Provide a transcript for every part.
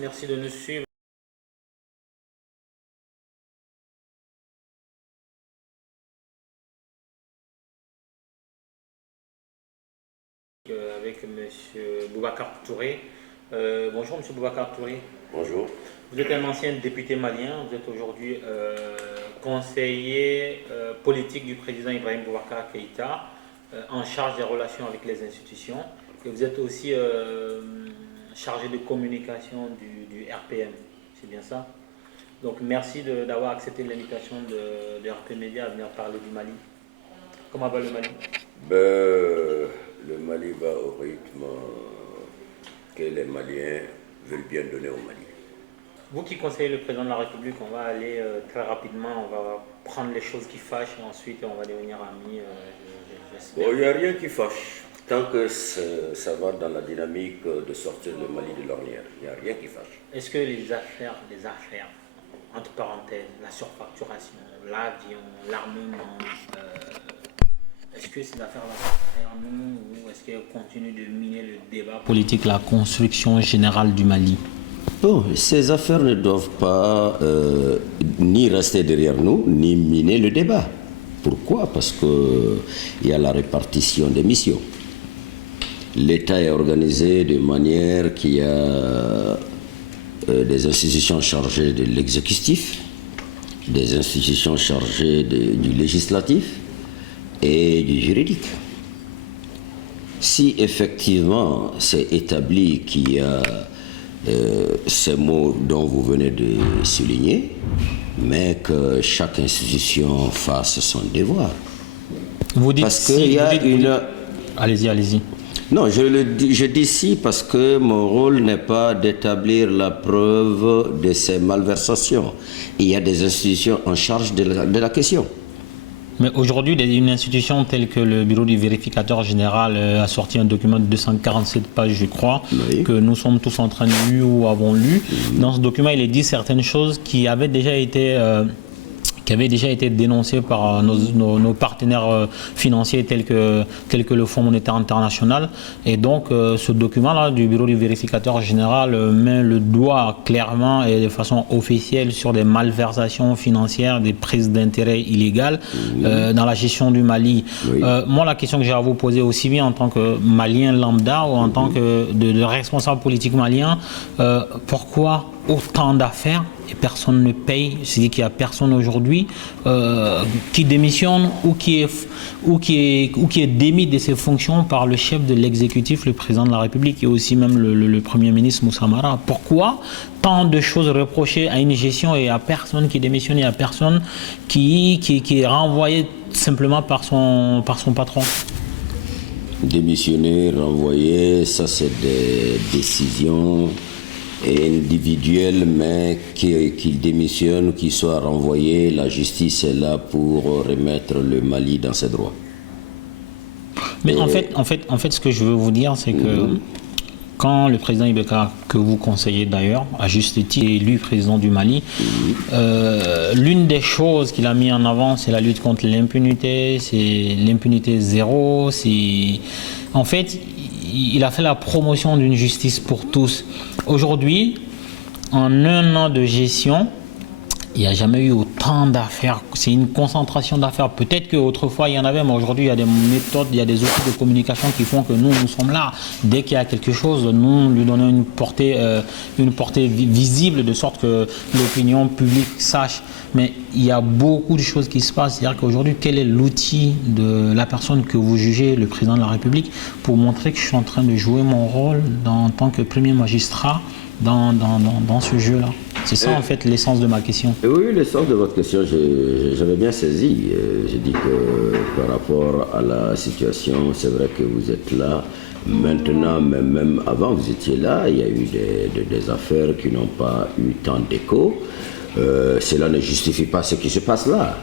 merci de nous suivre. Avec M. Boubacar Touré. Bonjour M. Boubacar Touré. Bonjour. Vous êtes un ancien député malien, vous êtes aujourd'hui conseiller politique du président Ibrahim Boubacar Keïta, en charge des relations avec les institutions, et vous êtes aussi chargé de communication du RPM, c'est bien ça? Donc merci d'avoir accepté l'invitation de RP Média à venir parler du Mali. Comment va le Mali? Le Mali va au rythme que les Maliens veulent bien donner au Mali. Vous qui conseillez le président de la République, on va aller très rapidement, on va prendre les choses qui fâchent et ensuite on va devenir amis. Il n'y a rien qui fâche. Tant que ça va dans la dynamique de sortir le Mali de l'ornière, il n'y a rien qui fâche. Est-ce que les affaires, entre parenthèses, la surfacturation, l'avion, l'armement, est-ce que ces affaires-là sont derrière nous ou est-ce qu'elles continuent de miner le débat politique, la construction générale du Mali? Oh, ces affaires ne doivent pas ni rester derrière nous, ni miner le débat. Pourquoi? Parce qu'il y a la répartition des missions. L'État est organisé de manière qu'il y a des institutions chargées de l'exécutif, des institutions chargées du législatif et du juridique. Si effectivement c'est établi qu'il y a ces mots dont vous venez de souligner, mais que chaque institution fasse son devoir. Vous dites parce qu'il y a une... Allez-y. Non, je dis si parce que mon rôle n'est pas d'établir la preuve de ces malversations. Il y a des institutions en charge de la question. Mais aujourd'hui, une institution telle que le bureau du vérificateur général a sorti un document de 247 pages, je crois, oui, que nous sommes tous en train de lire ou avons lu. Dans ce document, il est dit certaines choses qui avaient déjà été dénoncées par nos partenaires financiers tels que le Fonds monétaire international. Et donc, ce document-là du bureau du vérificateur général met le doigt clairement et de façon officielle sur des malversations financières, des prises d'intérêts illégales dans la gestion du Mali. Oui. Moi, la question que j'ai à vous poser aussi bien en tant que Malien lambda ou en tant que de responsable politique malien, pourquoi autant d'affaires et personne ne paye? C'est-à-dire qu'il n'y a personne aujourd'hui qui démissionne ou qui est démis de ses fonctions par le chef de l'exécutif, le président de la République et aussi même le Premier ministre Moussa Mara. Pourquoi tant de choses reprochées à une gestion et à personne qui démissionne et à personne qui est renvoyé simplement par son patron? Démissionner, renvoyer, ça c'est des décisions individuelles, mais qu'il démissionne ou qu'il soit renvoyé, la justice est là pour remettre le Mali dans ses droits. Mais en fait, ce que je veux vous dire, c'est que quand le président Ibeka, que vous conseillez d'ailleurs, à juste titre, est élu président du Mali, l'une des choses qu'il a mis en avant, c'est la lutte contre l'impunité, c'est l'impunité zéro, c'est... En fait, il a fait la promotion d'une justice pour tous. Aujourd'hui, en un an de gestion, il n'y a jamais eu autant d'affaires. C'est une concentration d'affaires. Peut-être qu'autrefois, il y en avait, mais aujourd'hui, il y a des méthodes, il y a des outils de communication qui font que nous sommes là. Dès qu'il y a quelque chose, nous lui donnons une portée visible, de sorte que l'opinion publique sache. Mais il y a beaucoup de choses qui se passent. C'est-à-dire qu'aujourd'hui, quel est l'outil de la personne que vous jugez, le président de la République, pour montrer que je suis en train de jouer mon rôle en tant que premier magistrat dans ce jeu-là? C'est ça en fait l'essence de ma question. Oui, l'essence de votre question, j'avais bien saisi. J'ai dit que par rapport à la situation, c'est vrai que vous êtes là. Maintenant, mais même avant vous étiez là, il y a eu des affaires qui n'ont pas eu tant d'écho. Cela ne justifie pas ce qui se passe là.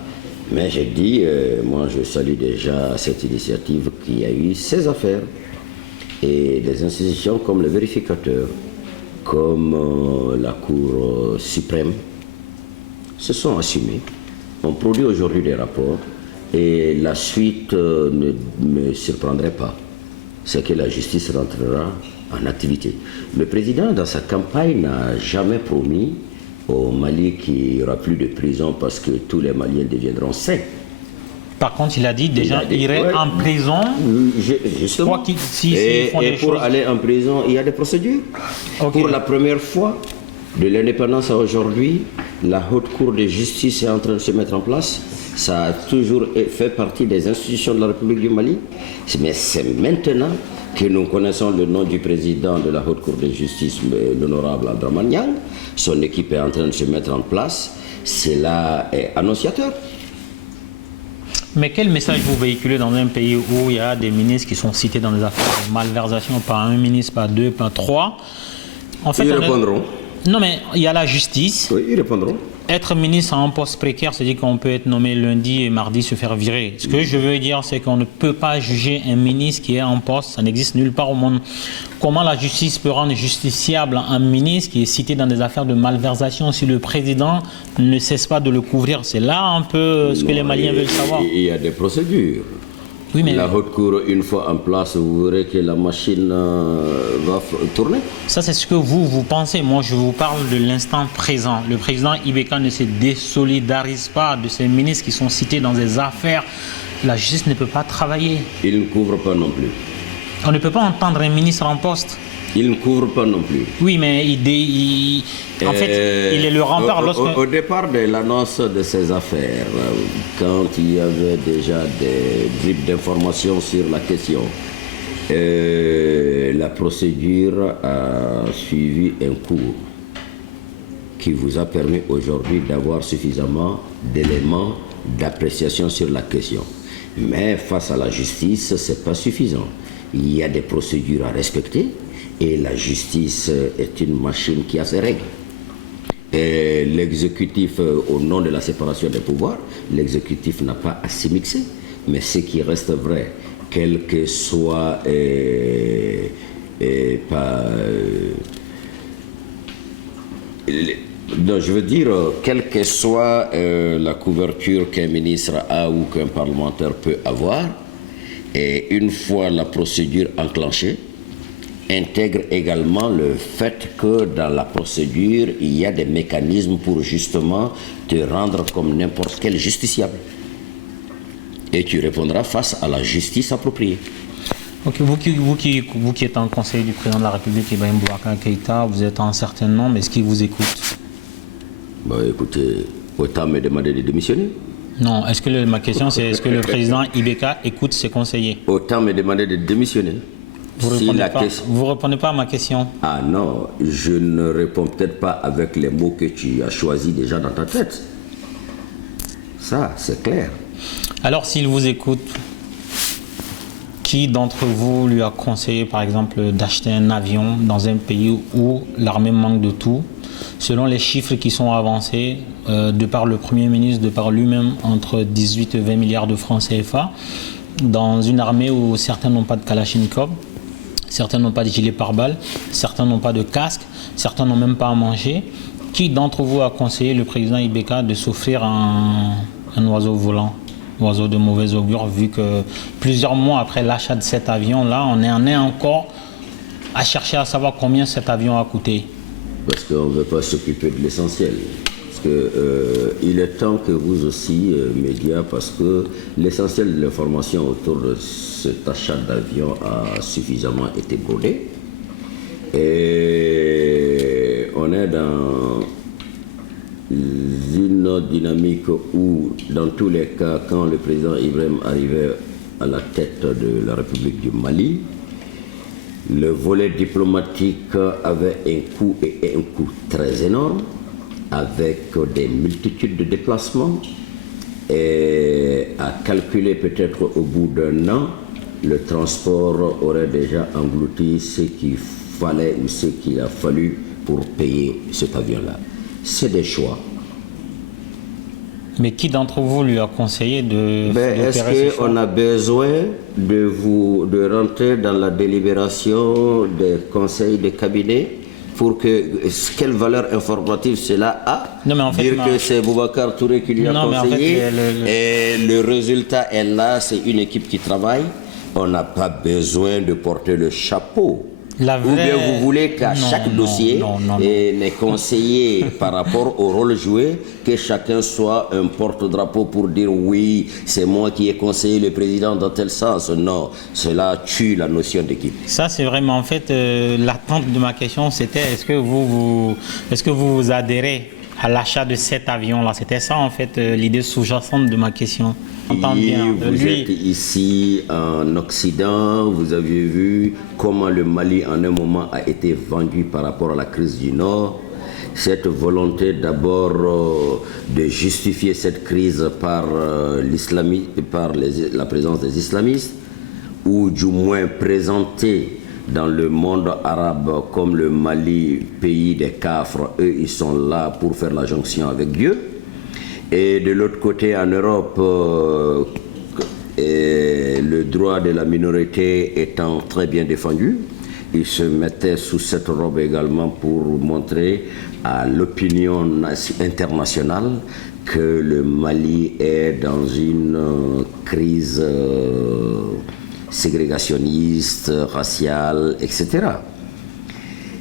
Mais j'ai dit, moi je salue déjà cette initiative qui a eu ces affaires. Et des institutions comme le vérificateur, comme la Cour suprême, se sont assumés. On produit aujourd'hui des rapports et la suite ne me surprendrait pas. C'est que la justice rentrera en activité. Le président, dans sa campagne, n'a jamais promis au Mali qu'il n'y aura plus de prison parce que tous les Maliens deviendront sains. Par contre, il a dit des gens iraient en prison. Justement. Et pour aller en prison, il y a des procédures. Okay. Pour la première fois de l'indépendance à aujourd'hui, la haute cour de justice est en train de se mettre en place. Ça a toujours fait partie des institutions de la République du Mali. Mais c'est maintenant que nous connaissons le nom du président de la haute cour de justice, l'honorable Abdraman Niang. Son équipe est en train de se mettre en place. Cela est annonciateur. Mais quel message vous véhiculez dans un pays où il y a des ministres qui sont cités dans des affaires de malversation, pas un ministre, pas deux, pas trois? En fait, ils répondront. Non, mais il y a la justice. Oui, ils répondront. Être ministre à un poste précaire, c'est-à-dire qu'on peut être nommé lundi et mardi se faire virer. Ce que je veux dire, c'est qu'on ne peut pas juger un ministre qui est en poste, ça n'existe nulle part au monde. Comment la justice peut rendre justiciable un ministre qui est cité dans des affaires de malversation si le président ne cesse pas de le couvrir? C'est là un peu ce que les Maliens veulent savoir. Il y a des procédures. Oui, mais la haute cour, une fois en place, vous verrez que la machine va tourner. Ça, c'est ce que vous pensez. Moi, je vous parle de l'instant présent. Le président Ibeka ne se désolidarise pas de ces ministres qui sont cités dans des affaires. La justice ne peut pas travailler. Il ne couvre pas non plus. On ne peut pas entendre un ministre en poste. Il ne couvre pas non plus. Oui, mais en fait, il est le rempart lorsque... Au départ de l'annonce de ces affaires, quand il y avait déjà des bribes d'informations sur la question, la procédure a suivi un cours qui vous a permis aujourd'hui d'avoir suffisamment d'éléments d'appréciation sur la question. Mais face à la justice, ce n'est pas suffisant. Il y a des procédures à respecter. Et la justice est une machine qui a ses règles. Et l'exécutif, au nom de la séparation des pouvoirs, l'exécutif n'a pas à s'y mixer. Mais ce qui reste vrai, quel que soit donc je veux dire, quelle que soit la couverture qu'un ministre a ou qu'un parlementaire peut avoir, et une fois la procédure enclenchée, intègre également le fait que dans la procédure, il y a des mécanismes pour justement te rendre comme n'importe quel justiciable. Et tu répondras face à la justice appropriée. Ok, vous qui êtes en conseil du président de la République, Ibrahim Boubacar Keïta, vous êtes un certain nombre, est-ce qu'il vous écoute? Bah, écoutez, autant me demander de démissionner. Non, ma question c'est est-ce que le président Ibeka écoute ses conseillers? Autant me demander de démissionner. Vous ne répondez pas à ma question. Ah non, je ne réponds peut-être pas avec les mots que tu as choisis déjà dans ta tête. Ça, c'est clair. Alors, s'il vous écoute, qui d'entre vous lui a conseillé, par exemple, d'acheter un avion dans un pays où l'armée manque de tout? Selon les chiffres qui sont avancés, de par le Premier ministre, de par lui-même, entre 18 et 20 milliards de francs CFA, dans une armée où certains n'ont pas de Kalachnikov, certains n'ont pas de gilet pare-balles, certains n'ont pas de casque, certains n'ont même pas à manger. Qui d'entre vous a conseillé le président Ibeka de s'offrir un oiseau volant, oiseau de mauvais augure, vu que plusieurs mois après l'achat de cet avion-là, on en est encore à chercher à savoir combien cet avion a coûté? Parce qu'on ne veut pas s'occuper de l'essentiel. Il est temps que vous aussi, médias, parce que l'essentiel de l'information autour de cet achat d'avion a suffisamment été brodé. Et on est dans une dynamique où, dans tous les cas, quand le président Ibrahim arrivait à la tête de la République du Mali, le volet diplomatique avait un coût et un coût très énorme, avec des multitudes de déplacements, et à calculer peut-être au bout d'un an, le transport aurait déjà englouti ce qu'il fallait ou ce qu'il a fallu pour payer cet avion-là. C'est des choix. Mais qui d'entre vous lui a conseillé de est-ce qu'on a besoin de rentrer dans la délibération des conseils de cabinet pour quelle valeur informative cela a? Non, mais en fait, dire que c'est Boubacar Touré qui lui a conseillé, et le résultat est là, c'est une équipe qui travaille. On n'a pas besoin de porter le chapeau Ou bien vous voulez qu'à chaque dossier, les conseillers par rapport au rôle joué, que chacun soit un porte-drapeau pour dire oui, c'est moi qui ai conseillé le président dans tel sens. Non, cela tue la notion d'équipe. Ça, c'est vraiment en fait l'attente de ma question, c'était est-ce que vous adhérez à l'achat de cet avion-là? C'était ça en fait l'idée sous-jacente de ma question. Vous êtes ici en Occident, vous avez vu comment le Mali en un moment a été vendu par rapport à la crise du Nord. Cette volonté d'abord de justifier cette crise par la présence des islamistes, ou du moins présenter dans le monde arabe comme le Mali, pays des Cafres, eux ils sont là pour faire la jonction avec Dieu. Et de l'autre côté, en Europe, le droit de la minorité étant très bien défendu, ils se mettaient sous cette robe également pour montrer à l'opinion internationale que le Mali est dans une crise ségrégationniste, raciale, etc.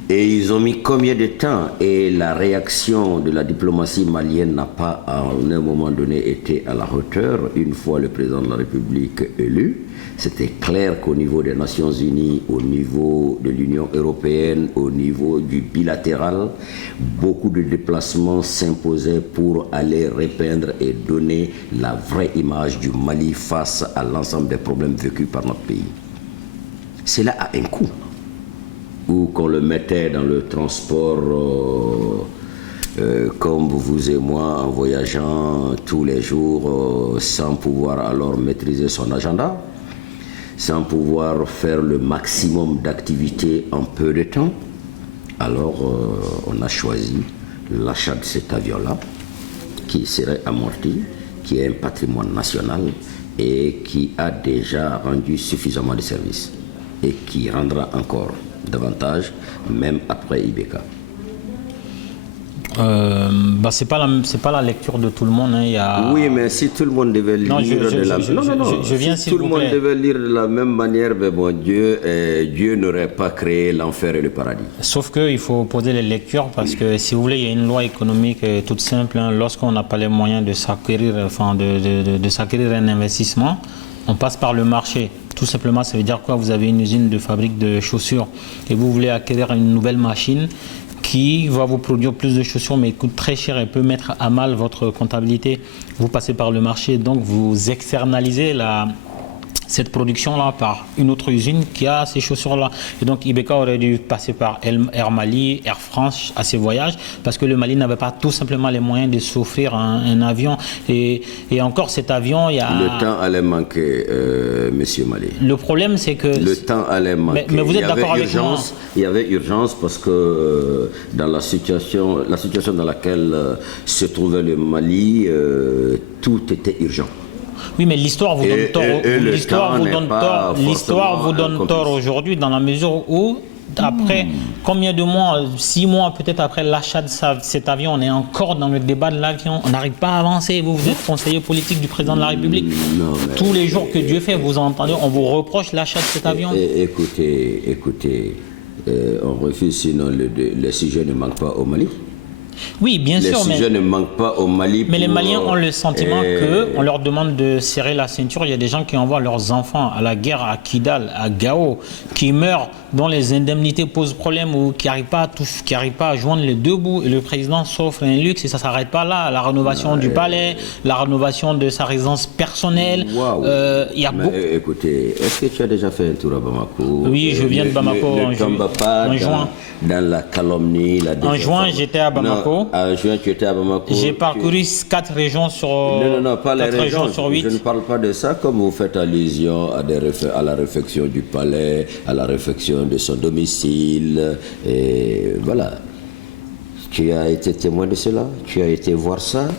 Et ils ont mis combien de temps? Et la réaction de la diplomatie malienne n'a pas, à un moment donné, été à la hauteur. Une fois le président de la République élu, c'était clair qu'au niveau des Nations Unies, au niveau de l'Union européenne, au niveau du bilatéral, beaucoup de déplacements s'imposaient pour aller repeindre et donner la vraie image du Mali face à l'ensemble des problèmes vécus par notre pays. Cela a un coût. Ou qu'on le mettait dans le transport comme vous et moi en voyageant tous les jours sans pouvoir alors maîtriser son agenda, sans pouvoir faire le maximum d'activités en peu de temps. Alors on a choisi l'achat de cet avion-là qui serait amorti, qui est un patrimoine national et qui a déjà rendu suffisamment de services et qui rendra encore davantage, même après IBK. C'est pas la lecture de tout le monde. Hein. Oui, mais si tout le monde devait lire tout le monde devait lire de la même manière, ben bon, Dieu n'aurait pas créé l'enfer et le paradis. Sauf qu'il faut poser les lectures parce que si vous voulez, il y a une loi économique toute simple. Hein. Lorsqu'on n'a pas les moyens de s'acquérir, de s'acquérir un investissement, on passe par le marché. Tout simplement, ça veut dire quoi? Vous avez une usine de fabrique de chaussures et vous voulez acquérir une nouvelle machine qui va vous produire plus de chaussures mais coûte très cher et peut mettre à mal votre comptabilité. Vous passez par le marché, donc vous externalisez cette production-là par une autre usine qui a ces chaussures-là. Et donc IBK aurait dû passer par Air Mali, Air France à ses voyages parce que le Mali n'avait pas tout simplement les moyens de s'offrir un avion. Et encore cet avion, il y a... Le temps allait manquer, monsieur Mali. Le problème, c'est que... Le temps allait manquer. Mais vous êtes d'accord avec moi? Il y avait urgence parce que dans la situation dans laquelle se trouvait le Mali, tout était urgent. Oui, mais l'histoire vous donne tort. L'histoire vous donne tort aujourd'hui dans la mesure où, après combien de mois, 6 mois peut-être après l'achat de cet avion, on est encore dans le débat de l'avion. On n'arrive pas à avancer. Vous êtes conseiller politique du président de la République. Non, tous les jours que Dieu fait, vous entendez, on vous reproche l'achat de cet avion. Écoutez, on refuse sinon les sujets ne manquent pas au Mali. Oui, bien sûr, mais les sujets ne manquent pas au Mali. Mais les Maliens ont le sentiment qu'on leur demande de serrer la ceinture. Il y a des gens qui envoient leurs enfants à la guerre à Kidal, à Gao, qui meurent, dont les indemnités posent problème ou qui n'arrivent pas à joindre les deux bouts. Et le président s'offre un luxe et ça ne s'arrête pas là. La rénovation du palais, la rénovation de sa résidence personnelle. Wow. Écoutez, est-ce que tu as déjà fait un tour à Bamako? Oui, je viens de Bamako en juin. Dans la calomnie, en juin, j'étais à Bamako. En juin, tu étais à Bamako. J'ai parcouru 4 régions sur 8. Pas les régions sur 8. Je ne parle pas de ça comme vous faites allusion à la réfection du palais, à la réfection de son domicile. Et voilà. Tu as été témoin de cela? Tu as été voir ça?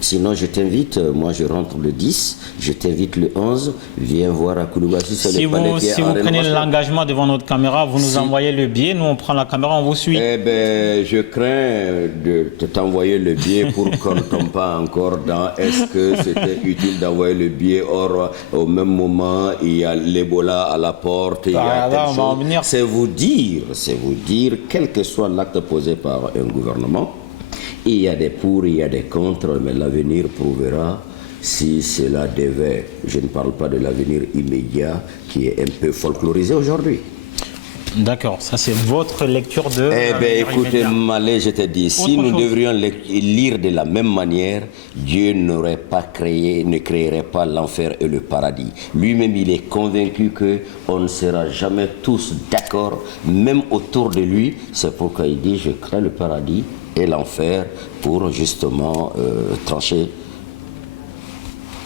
Sinon, je t'invite, moi je rentre le 10, je t'invite le 11, viens voir à Kouloubassy. Si vous prenez l'engagement devant notre caméra, vous nous envoyez le billet, nous on prend la caméra, on vous suit. Eh bien, je crains de t'envoyer le billet pour qu'on ne tombe pas encore dans est-ce que c'était utile d'envoyer le billet, or au même moment il y a l'Ebola à la porte, il y a telle chose. C'est vous dire, quel que soit l'acte posé par un gouvernement, il y a des pour, il y a des contre, mais l'avenir prouvera si cela devait, je ne parle pas de l'avenir immédiat qui est un peu folklorisé aujourd'hui. D'accord, ça c'est votre lecture de... Eh bien écoutez Malé, je te dis, si nous devrions lire de la même manière, Dieu ne créerait pas l'enfer et le paradis. Lui-même il est convaincu qu'on ne sera jamais tous d'accord, même autour de lui. C'est pourquoi il dit, je crée le paradis et l'enfer pour justement trancher.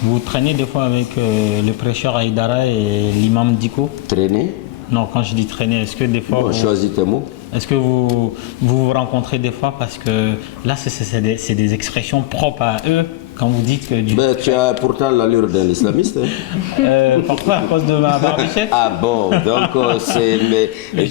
Vous traînez des fois avec le prêcheur Aïdara et l'imam Diko? Traîner? Non, quand je dis traîner, est-ce que des fois... Bon, choisis tes mots. Est-ce que vous rencontrez des fois, parce que là c'est des expressions propres à eux, quand vous dites que... Tu as pourtant l'allure d'un islamiste. Pourquoi? À cause de ma barbichette? Ah bon, donc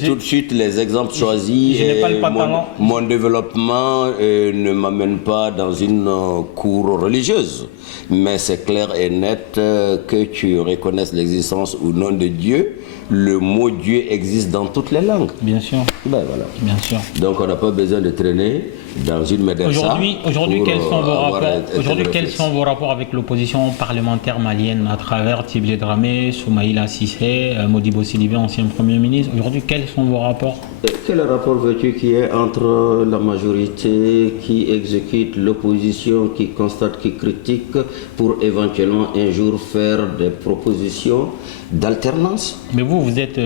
tout de suite les exemples choisis. Je n'ai pas le pantalon. Mon développement ne m'amène pas dans une cour religieuse. Mais c'est clair et net que tu reconnaisses l'existence ou non de Dieu. Le mot Dieu existe dans toutes les langues. Bien sûr. Ben voilà. Bien sûr. Donc on n'a pas besoin de traîner dans une médersa. Aujourd'hui, quels sont vos rapports avec l'opposition parlementaire malienne à travers Tiblé Dramé, Soumaïla Cissé, Modibo Sidibé, ancien Premier ministre? Aujourd'hui, quels sont vos rapports? Quel rapport veux-tu qu'il y ait entre la majorité qui exécute, l'opposition qui constate, qui critique, pour éventuellement un jour faire des propositions d'alternance? Mais vous êtes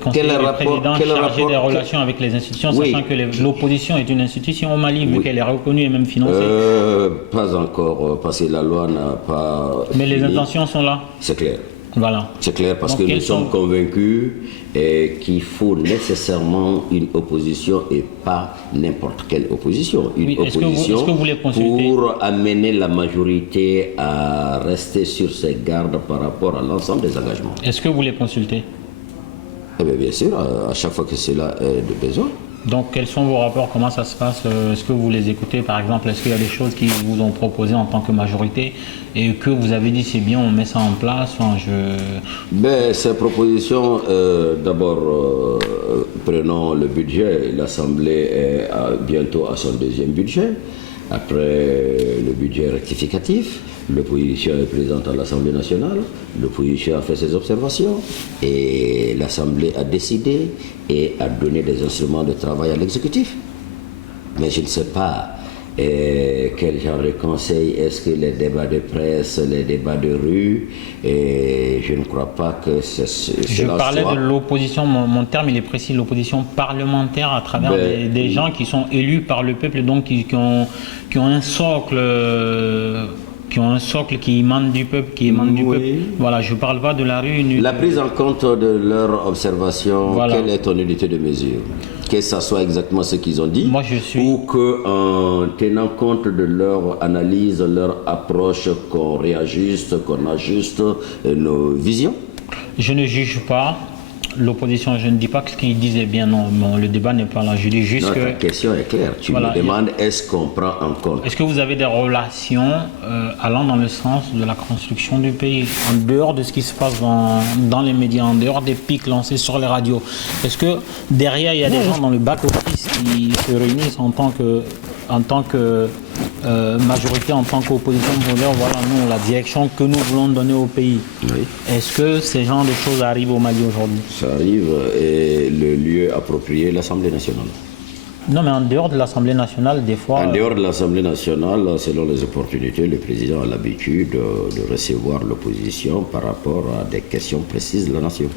conseiller président chargé des relations avec les institutions, sachant que l'opposition est une institution au Mali, vu qu'elle est reconnue et même financée. Pas encore, parce que la loi n'a pas... Mais les intentions sont là. C'est clair. Voilà. C'est clair, parce que nous sommes convaincus qu'il faut nécessairement une opposition et pas n'importe quelle opposition. Une opposition pour amener la majorité à rester sur ses gardes par rapport à l'ensemble des engagements. Est-ce que vous les consultez? Eh bien sûr, à chaque fois que cela est de besoin. Donc, quels sont vos rapports? Comment ça se passe? Est-ce que vous les écoutez, par exemple? Est-ce qu'il y a des choses qui vous ont proposées en tant que majorité et que vous avez dit c'est bien, on met ça en place? Ces propositions, d'abord, prenons le budget. L'Assemblée est bientôt à son deuxième budget. Après le budget rectificatif, l'opposition est présente à l'Assemblée nationale, l'opposition a fait ses observations et l'Assemblée a décidé et a donné des instruments de travail à l'exécutif. Mais je ne sais pas quel genre de conseil, est-ce que les débats de presse, les débats de rue, et je ne crois pas que je parlais de l'opposition, mon terme il est précis, l'opposition parlementaire à travers des gens qui sont élus par le peuple, donc qui ont un socle... qui ont un socle qui émane du peuple, peuple. Voilà, je ne parle pas de la rue. La prise en compte de leurs observations, quelle est ton unité de mesure? Que ça soit exactement ce qu'ils ont dit, ou qu'en tenant compte de leur analyse, leur approche, qu'on réajuste, qu'on ajuste nos visions? Je ne juge pas l'opposition, je ne dis pas que ce qu'ils disent est bien, non, le débat n'est pas là. Je dis juste que... Ta question est claire. Tu me demandes est-ce qu'on prend en compte? Est-ce que vous avez des relations allant dans le sens de la construction du pays, en dehors de ce qui se passe dans les médias, en dehors des pics lancés sur les radios? Est-ce que derrière, il y a des gens dans le back-office qui se réunissent en tant que majorité, en tant qu'opposition, pour dire voilà, nous, la direction que nous voulons donner au pays? Est-ce que ces genres de choses arrivent au Mali aujourd'hui? Ça arrive, et le lieu approprié, l'Assemblée nationale. Non, mais en dehors de l'Assemblée nationale, des fois... En dehors de l'Assemblée nationale, selon les opportunités, le président a l'habitude de recevoir l'opposition par rapport à des questions précises de la nation.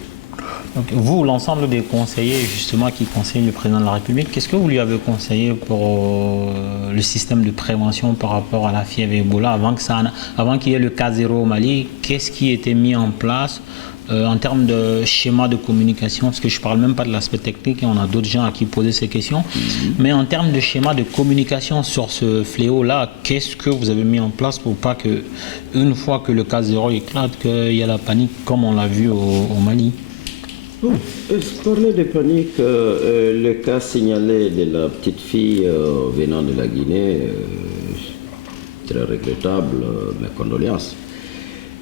Donc vous, l'ensemble des conseillers justement qui conseillent le président de la République, qu'est-ce que vous lui avez conseillé pour le système de prévention par rapport à la fièvre Ebola avant qu'il y ait le cas zéro au Mali? Qu'est-ce qui était mis en place En termes de schéma de communication, parce que je ne parle même pas de l'aspect technique, et on a d'autres gens à qui poser ces questions, mais en termes de schéma de communication sur ce fléau-là, qu'est-ce que vous avez mis en place pour pas que, une fois que le cas zéro éclate, qu'il y a la panique comme on l'a vu au Mali? Bon, parler de panique, le cas signalé de la petite fille venant de la Guinée, très regrettable, mes condoléances.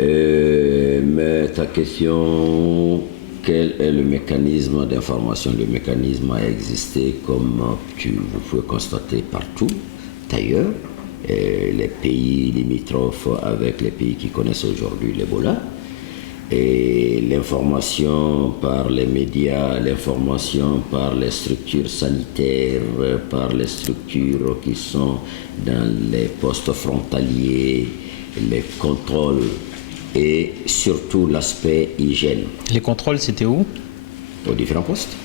Mais ta question, quel est le mécanisme d'information? Le mécanisme a existé comme vous pouvez constater partout, d'ailleurs, les pays limitrophes avec les pays qui connaissent aujourd'hui l'Ebola. Et l'information par les médias, l'information par les structures sanitaires, par les structures qui sont dans les postes frontaliers, les contrôles et surtout l'aspect hygiène. Les contrôles, c'était où? Aux différents postes.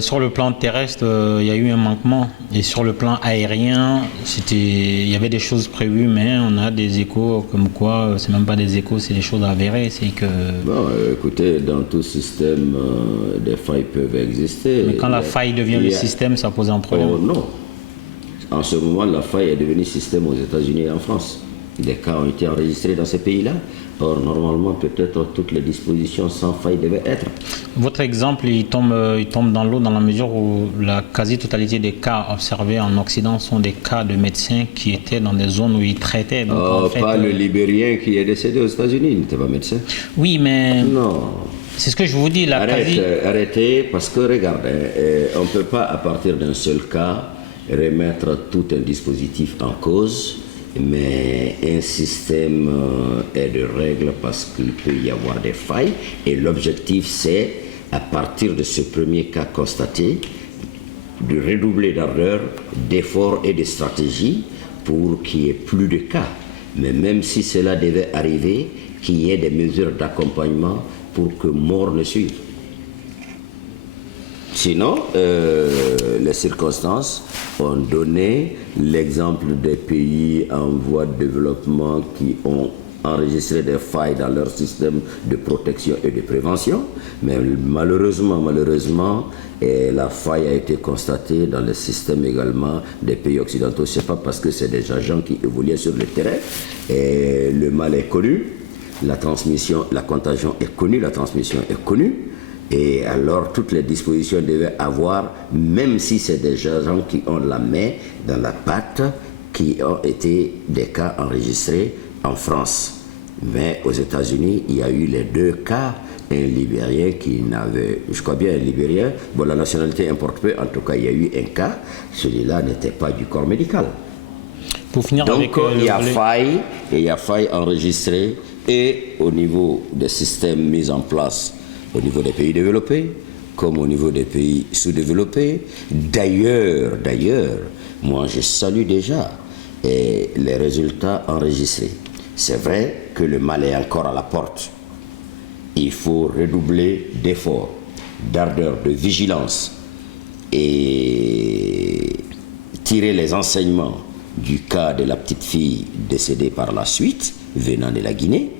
Sur le plan terrestre, il y a eu un manquement. Et sur le plan aérien, il y avait des choses prévues, mais on a des échos comme quoi, c'est même pas des échos, c'est des choses avérées. C'est que... Bon, écoutez, dans tout système, des failles peuvent exister. Mais quand la faille devient le système, ça pose un problème. Oh non. En ce moment, la faille est devenue système aux États-Unis et en France. Des cas ont été enregistrés dans ces pays-là. Or, normalement, peut-être toutes les dispositions sans faille devaient être. Votre exemple, il tombe dans l'eau dans la mesure où la quasi-totalité des cas observés en Occident sont des cas de médecins qui étaient dans des zones où ils traitaient. Donc, en fait, pas le Libérien qui est décédé aux États-Unis, il n'était pas médecin. Oui, mais... Non. C'est ce que je vous dis. Arrêtez, parce que regardez, on ne peut pas, à partir d'un seul cas, remettre tout un dispositif en cause. Mais un système est de règles parce qu'il peut y avoir des failles et l'objectif c'est, à partir de ce premier cas constaté, de redoubler d'ardeur, d'efforts et de stratégies pour qu'il n'y ait plus de cas. Mais même si cela devait arriver, qu'il y ait des mesures d'accompagnement pour que mort ne suive. Sinon, les circonstances ont donné l'exemple des pays en voie de développement qui ont enregistré des failles dans leur système de protection et de prévention. Mais malheureusement, la faille a été constatée dans le système également des pays occidentaux. Ce n'est pas parce que c'est des agents qui évoluaient sur le terrain. Et le mal est connu, la contagion est connue, la transmission est connue. Et alors, toutes les dispositions devaient avoir, même si c'est des gens qui ont la main dans la pâte, qui ont été des cas enregistrés en France. Mais aux États-Unis, il y a eu les deux cas. Un Libérien qui n'avait, je crois bien un Libérien, bon, la nationalité importe peu, en tout cas, il y a eu un cas. Celui-là n'était pas du corps médical. Pour finir donc, avec il y a faille enregistrée, et au niveau des systèmes mis en place, au niveau des pays développés, comme au niveau des pays sous-développés. D'ailleurs, moi je salue déjà les résultats enregistrés. C'est vrai que le mal est encore à la porte. Il faut redoubler d'efforts, d'ardeur, de vigilance et tirer les enseignements du cas de la petite fille décédée par la suite, venant de la Guinée.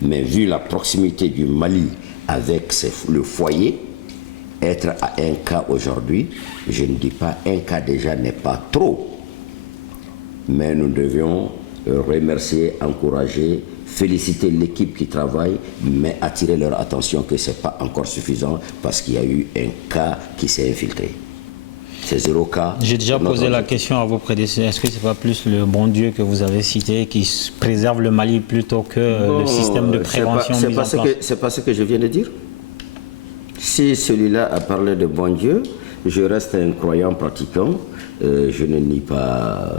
Mais vu la proximité du Mali avec le foyer, être à un cas aujourd'hui, je ne dis pas un cas déjà n'est pas trop, mais nous devions remercier, encourager, féliciter l'équipe qui travaille, mais attirer leur attention que ce n'est pas encore suffisant parce qu'il y a eu un cas qui s'est infiltré. C'est 0 cas. J'ai déjà posé la question à vos prédécesseurs. Est-ce que ce n'est pas plus le bon Dieu que vous avez cité qui préserve le Mali plutôt que le système de prévention mis en place? C'est pas ce que je viens de dire. Si celui-là a parlé de bon Dieu, je reste un croyant pratiquant. Je ne nie pas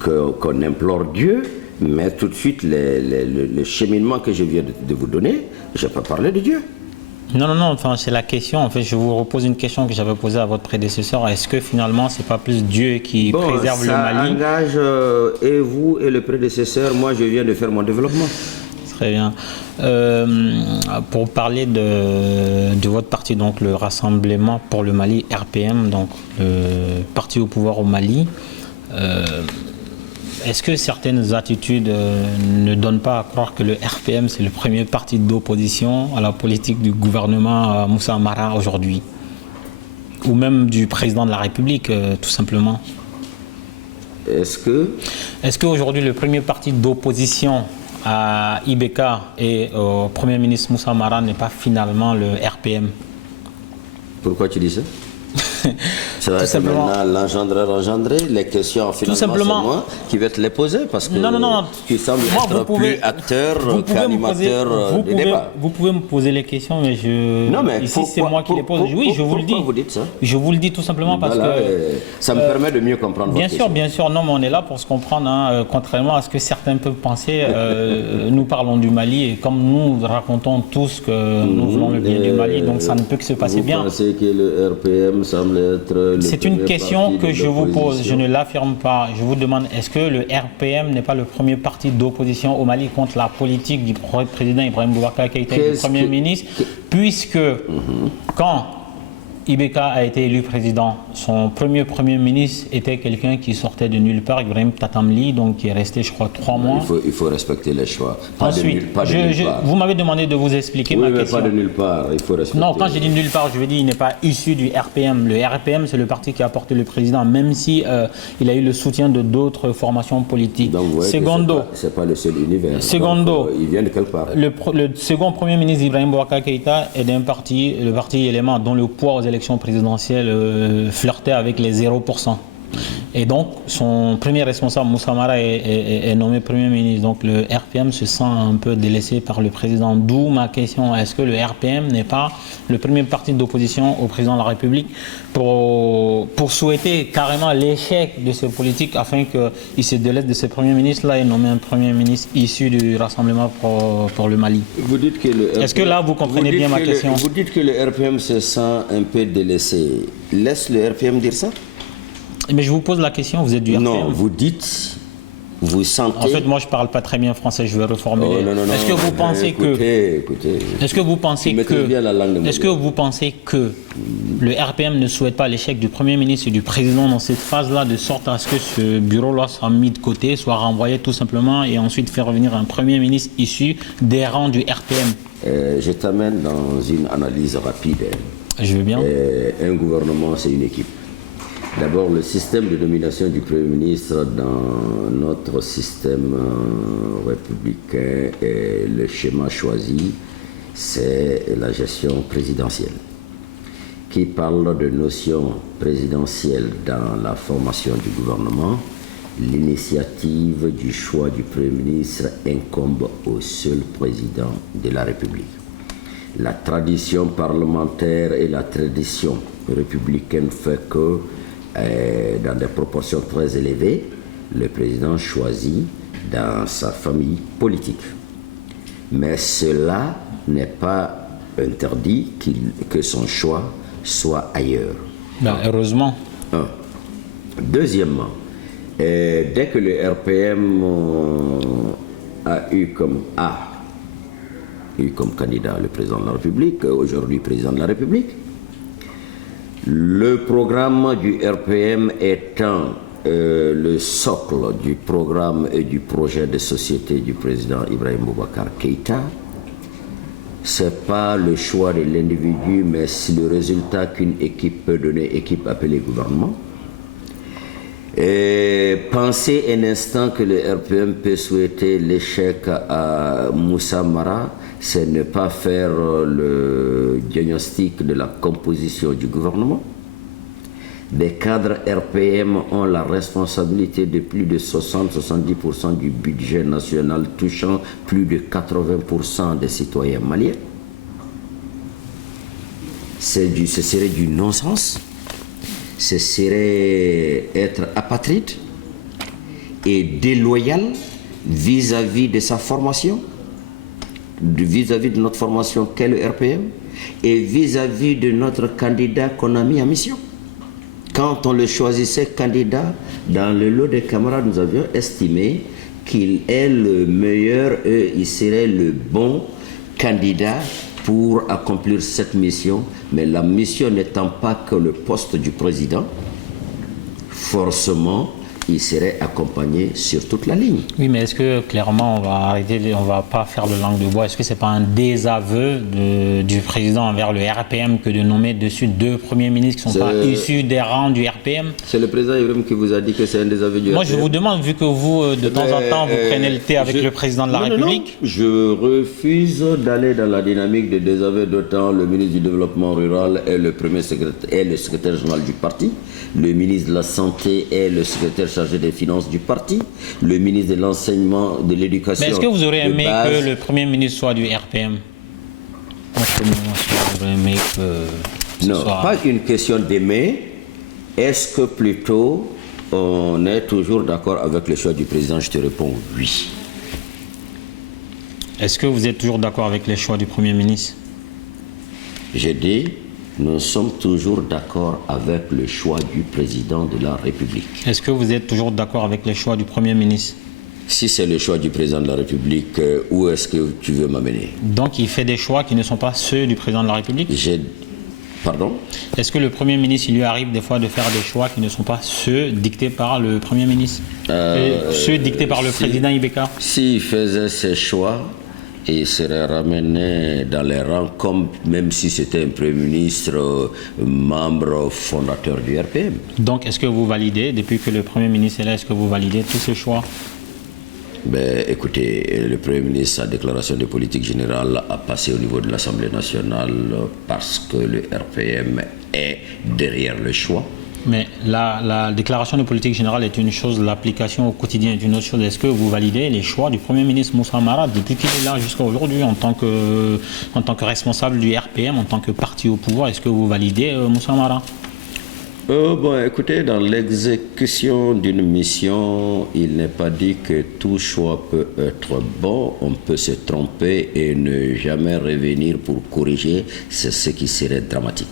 qu'on implore Dieu, mais tout de suite, le cheminement que je viens de vous donner, je n'ai pas parlé de Dieu. Non, enfin, c'est la question. En fait, je vous repose une question que j'avais posée à votre prédécesseur. Est-ce que finalement, c'est pas plus Dieu qui préserve le Mali? Ça engage et vous et le prédécesseur. Moi, je viens de faire mon développement. Très bien. Pour parler de votre parti, donc le Rassemblement pour le Mali, RPM, donc le parti au pouvoir au Mali, est-ce que certaines attitudes ne donnent pas à croire que le RPM, c'est le premier parti d'opposition à la politique du gouvernement Moussa Mara aujourd'hui? Ou même du président de la République, tout simplement? Est-ce qu'aujourd'hui, le premier parti d'opposition à IBK et au Premier ministre Moussa Mara n'est pas finalement le RPM? Pourquoi tu dis ça? Ça va être maintenant l'engendrer, les questions finalement c'est moi qui vais te les poser parce que tu sembles être plus acteur qu'animateur du débat. Vous pouvez me poser les questions, mais ici c'est moi qui les pose. Oui, je vous le dis. Pourquoi vous dites ça? Je vous le dis tout simplement parce que... Ça me permet de mieux comprendre votre question. Bien sûr, non, mais on est là pour se comprendre, hein, contrairement à ce que certains peuvent penser. Nous parlons du Mali et comme nous racontons tous que nous voulons le bien du Mali, donc ça ne peut que se passer bien. Vous pensez que le RPM semble être... C'est une question que je vous pose, je ne l'affirme pas. Je vous demande, est-ce que le RPM n'est pas le premier parti d'opposition au Mali contre la politique du président Ibrahim Boubacar Keïta et du Premier ministre, puisque quand IBK a été élu président, son premier ministre était quelqu'un qui sortait de nulle part, Ibrahim Tatamli, donc qui est resté, je crois, 3 mois. Il faut respecter les choix. Ensuite, vous m'avez demandé de vous expliquer ma question. Pas de nulle part, il faut respecter. Non, quand j'ai dit nulle part, je veux dire il n'est pas issu du RPM. Le RPM, c'est le parti qui a porté le président, même si il a eu le soutien de d'autres formations politiques. Donc, Secondo, c'est pas le seul univers. Secondo, donc, il vient de quelque part. Le second Premier ministre Ibrahim Boubacar Keïta est d'un parti, le parti élément, dont le poids aux élections présidentielles flirtait avec les 0%. Et donc, son premier responsable, Moussa Mara, est nommé Premier ministre. Donc, le RPM se sent un peu délaissé par le président. D'où ma question, est-ce que le RPM n'est pas le premier parti d'opposition au président de la République pour souhaiter carrément l'échec de ces politiques afin qu'il se délaisse de ce Premier ministre-là et nommer un Premier ministre issu du Rassemblement pour le Mali? Vous dites que le RPM, est-ce que là, vous comprenez bien ma question? Vous dites que le RPM se sent un peu délaissé. Laisse le RPM dire ça? Mais je vous pose la question, vous êtes du RPM? Non, vous dites, vous sentez... En fait, moi, je ne parle pas très bien français, je vais reformuler. Oh, non, est-ce que vous pensez écoutez, est-ce que vous pensez que le RPM ne souhaite pas l'échec du Premier ministre et du Président dans cette phase-là, de sorte à ce que ce bureau-là soit mis de côté, soit renvoyé tout simplement, et ensuite faire revenir un Premier ministre issu des rangs du RPM? Je t'amène dans une analyse rapide. Je veux bien. Un gouvernement, c'est une équipe. D'abord, le système de nomination du Premier ministre dans notre système républicain et le schéma choisi, c'est la gestion présidentielle. Qui parle de notion présidentielle dans la formation du gouvernement, l'initiative du choix du Premier ministre incombe au seul président de la République. La tradition parlementaire et la tradition républicaine fait que dans des proportions très élevées, le président choisit dans sa famille politique. Mais cela n'est pas interdit que son choix soit ailleurs. Ben, heureusement. Deuxièmement, dès que le RPM a eu comme candidat le président de la République, aujourd'hui président de la République, le programme du RPM étant le socle du programme et du projet de société du président Ibrahim Boubacar Keïta, ce n'est pas le choix de l'individu, mais c'est le résultat qu'une équipe peut donner, équipe appelée gouvernement. Et pensez un instant que le RPM peut souhaiter l'échec à Moussa Mara, c'est ne pas faire le diagnostic de la composition du gouvernement. Des cadres RPM ont la responsabilité de plus de 60-70% du budget national touchant plus de 80% des citoyens maliens. Ce serait du non-sens. Ce serait être apatride et déloyal vis-à-vis de sa formation, vis-à-vis de notre formation qu'est le RPM, et vis-à-vis de notre candidat qu'on a mis en mission. Quand on le choisissait candidat, dans le lot des camarades, nous avions estimé qu'il est le meilleur et il serait le bon candidat pour accomplir cette mission. Mais la mission n'étant pas que le poste du président, forcément, il serait accompagné sur toute la ligne. Oui, mais est-ce que clairement on va pas faire le langue de bois? Est-ce que c'est pas un désaveu du président envers le RPM que de nommer dessus 2 premiers ministres qui ne sont pas issus des rangs du RPM? C'est le président Ibrahim qui vous a dit que c'est un désaveu du RPM. Moi, je vous demande, vu que vous, de temps en temps, vous prenez le thé avec le président de la République. Non, je refuse d'aller dans la dynamique des désaveux, d'autant le ministre du Développement rural est le premier secrétaire, est le secrétaire général du parti. Le ministre de la Santé est le secrétaire chargé des finances du parti. Le ministre de l'Enseignement, de l'Éducation. Mais est-ce que vous aurez aimé que le Premier ministre soit du RPM? Moi, j'aurais aimé que non, pas une question d'aimer. Est-ce que plutôt on est toujours d'accord avec le choix du président? Je te réponds oui. Est-ce que vous êtes toujours d'accord avec les choix du Premier ministre? J'ai dit, nous sommes toujours d'accord avec le choix du président de la République. Est-ce que vous êtes toujours d'accord avec les choix du Premier ministre? Si c'est le choix du président de la République, où est-ce que tu veux m'amener? Donc il fait des choix qui ne sont pas ceux du président de la République? Pardon? Est-ce que le Premier ministre, il lui arrive des fois de faire des choix qui ne sont pas ceux dictés par le Premier ministre? Ceux dictés par le président Ibeka? S'il faisait ses choix, il serait ramené dans les rangs comme même si c'était un Premier ministre membre fondateur du RPM. Donc est-ce que vous validez, depuis que le Premier ministre est là, est-ce que vous validez tous ces choix? Ben, écoutez, le Premier ministre, sa déclaration de politique générale a passé au niveau de l'Assemblée nationale parce que le RPM est derrière le choix. Mais la déclaration de politique générale est une chose, l'application au quotidien est une autre chose. Est-ce que vous validez les choix du Premier ministre Moussa Mara depuis qu'il est là jusqu'à aujourd'hui en tant que responsable du RPM, en tant que parti au pouvoir? Est-ce que vous validez Moussa Mara? Bon, écoutez, dans l'exécution d'une mission, il n'est pas dit que tout choix peut être bon. On peut se tromper et ne jamais revenir pour corriger. C'est ce qui serait dramatique.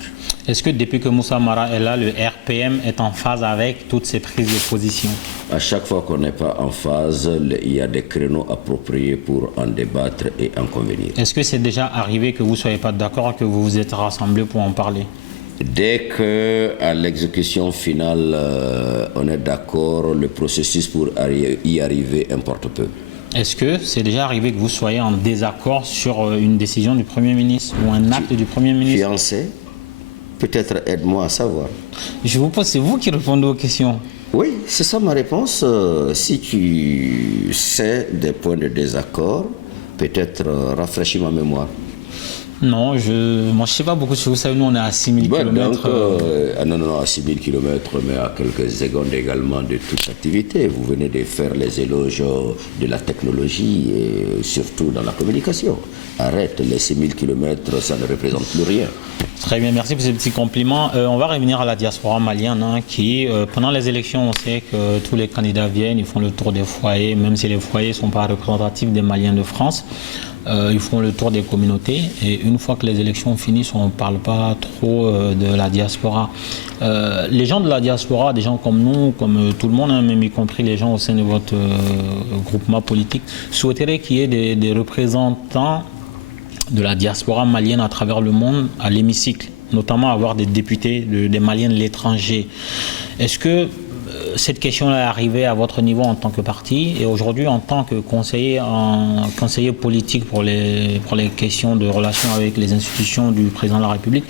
Est-ce que depuis que Moussa Mara est là, le RPM est en phase avec toutes ces prises de position? À chaque fois qu'on n'est pas en phase, il y a des créneaux appropriés pour en débattre et en convenir. Est-ce que c'est déjà arrivé que vous ne soyez pas d'accord, que vous vous êtes rassemblés pour en parler? Dès qu'à l'exécution finale, on est d'accord, le processus pour y arriver importe peu. Est-ce que c'est déjà arrivé que vous soyez en désaccord sur une décision du Premier ministre ou un acte du Premier ministre? Fiancé, peut-être aide-moi à savoir. Je vous pose, c'est vous qui répondez aux questions. Oui, c'est ça ma réponse. Si tu sais des points de désaccord, peut-être rafraîchis ma mémoire. Non, moi je ne sais pas beaucoup. Vous savez, nous on est à 6000 km. Non, à 6000 km, mais à quelques secondes également de toute activité. Vous venez de faire les éloges de la technologie et surtout dans la communication. Arrête, les 6000 km, ça ne représente plus rien. Très bien, merci pour ces petits compliments. On va revenir à la diaspora malienne qui, pendant les élections, on sait que tous les candidats viennent, ils font le tour des foyers, même si les foyers ne sont pas représentatifs des Maliens de France. Ils font le tour des communautés et une fois que les élections finissent, on ne parle pas trop de la diaspora. Les gens de la diaspora, des gens comme nous, comme tout le monde, hein, même y compris les gens au sein de votre groupement politique, souhaiteraient qu'il y ait des représentants de la diaspora malienne à travers le monde à l'hémicycle, notamment avoir des députés des Maliens de l'étranger. Est-ce que cette question-là est arrivée à votre niveau en tant que parti et aujourd'hui en tant que conseiller politique pour les questions de relations avec les institutions du président de la République,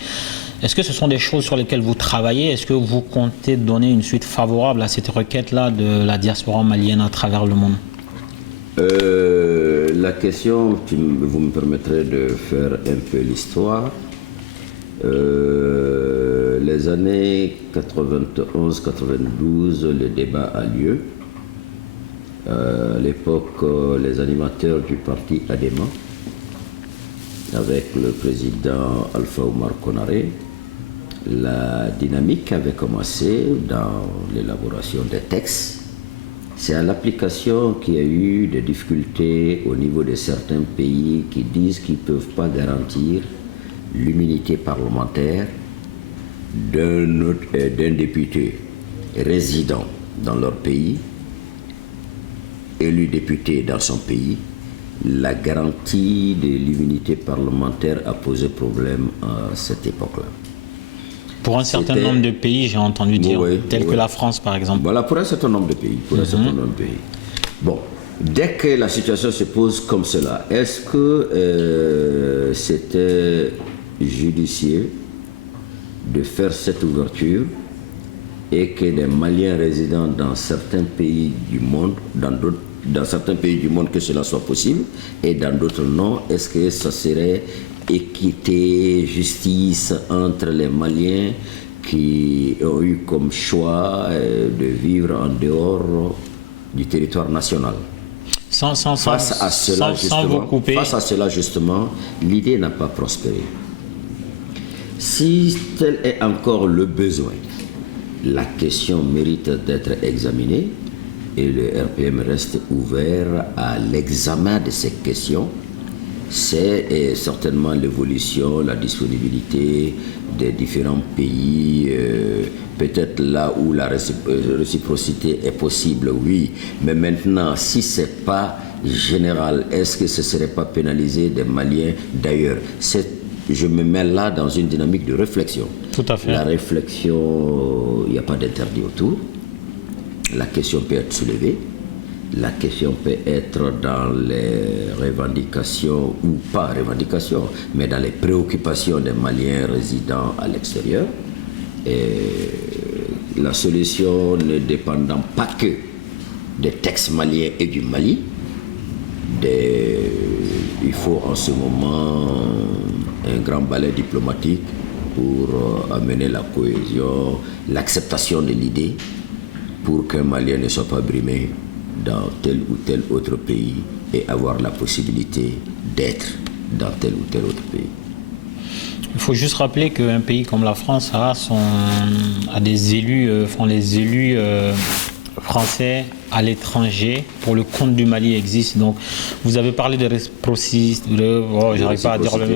est-ce que ce sont des choses sur lesquelles vous travaillez? Est-ce que vous comptez donner une suite favorable à cette requête-là de la diaspora malienne à travers le monde? La question, vous me permettrez de faire un peu l'histoire. Les années 91-92, le débat a lieu. À l'époque, les animateurs du parti ADEMA, avec le président Alpha Oumar Konaré, la dynamique avait commencé dans l'élaboration des textes. C'est à l'application qu'il y a eu des difficultés au niveau de certains pays qui disent qu'ils ne peuvent pas garantir l'immunité parlementaire d'un député résident dans leur pays, élu député dans son pays. La garantie de l'immunité parlementaire a posé problème à cette époque-là. Pour un certain nombre de pays, j'ai entendu dire, tels que la France par exemple. Voilà, pour un certain nombre de pays. Bon, dès que la situation se pose comme cela, est-ce que c'était judicieux de faire cette ouverture et que les Maliens résidant dans certains pays du monde, dans certains pays du monde que cela soit possible et dans d'autres non, est-ce que ça serait équité, justice entre les Maliens qui ont eu comme choix de vivre en dehors du territoire national? Face à cela, justement, l'idée n'a pas prospéré. Si tel est encore le besoin, la question mérite d'être examinée et le RPM reste ouvert à l'examen de ces questions. C'est certainement l'évolution, la disponibilité des différents pays, peut-être là où la réciprocité est possible, oui. Mais maintenant, si ce n'est pas général, est-ce que ce ne serait pas pénaliser des Maliens d'ailleurs? Je me mets là dans une dynamique de réflexion. Tout à fait. La réflexion, il n'y a pas d'interdit autour. La question peut être soulevée. La question peut être dans les revendications, ou pas revendications, mais dans les préoccupations des Maliens résidant à l'extérieur. Et la solution ne dépendant pas que des textes maliens et du Mali. Il faut en ce moment un grand balai diplomatique pour amener la cohésion, l'acceptation de l'idée, pour qu'un Malien ne soit pas brimé dans tel ou tel autre pays et avoir la possibilité d'être dans tel ou tel autre pays. Il faut juste rappeler qu'un pays comme la France a des élus, les élus français à l'étranger pour le compte du Mali existent. Donc, vous avez parlé de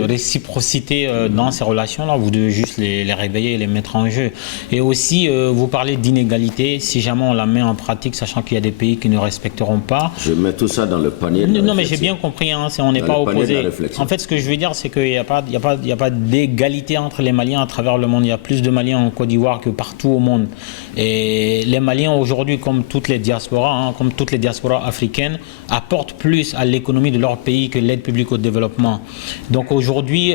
réciprocité dans ces relations-là. Vous devez juste les réveiller et les mettre en jeu. Et aussi, vous parlez d'inégalité. Si jamais on la met en pratique, sachant qu'il y a des pays qui ne respecteront pas. Je mets tout ça dans le panier de la Non, mais j'ai bien compris. Hein, on n'est pas opposé. En fait, ce que je veux dire, c'est qu'il n'y a pas d'égalité entre les Maliens à travers le monde. Il y a plus de Maliens en Côte d'Ivoire que partout au monde. Et les Maliens aujourd'hui, comme toutes les diasporas, comme toutes les diasporas africaines, apportent plus à l'économie de leur pays que l'aide publique au développement. Donc aujourd'hui,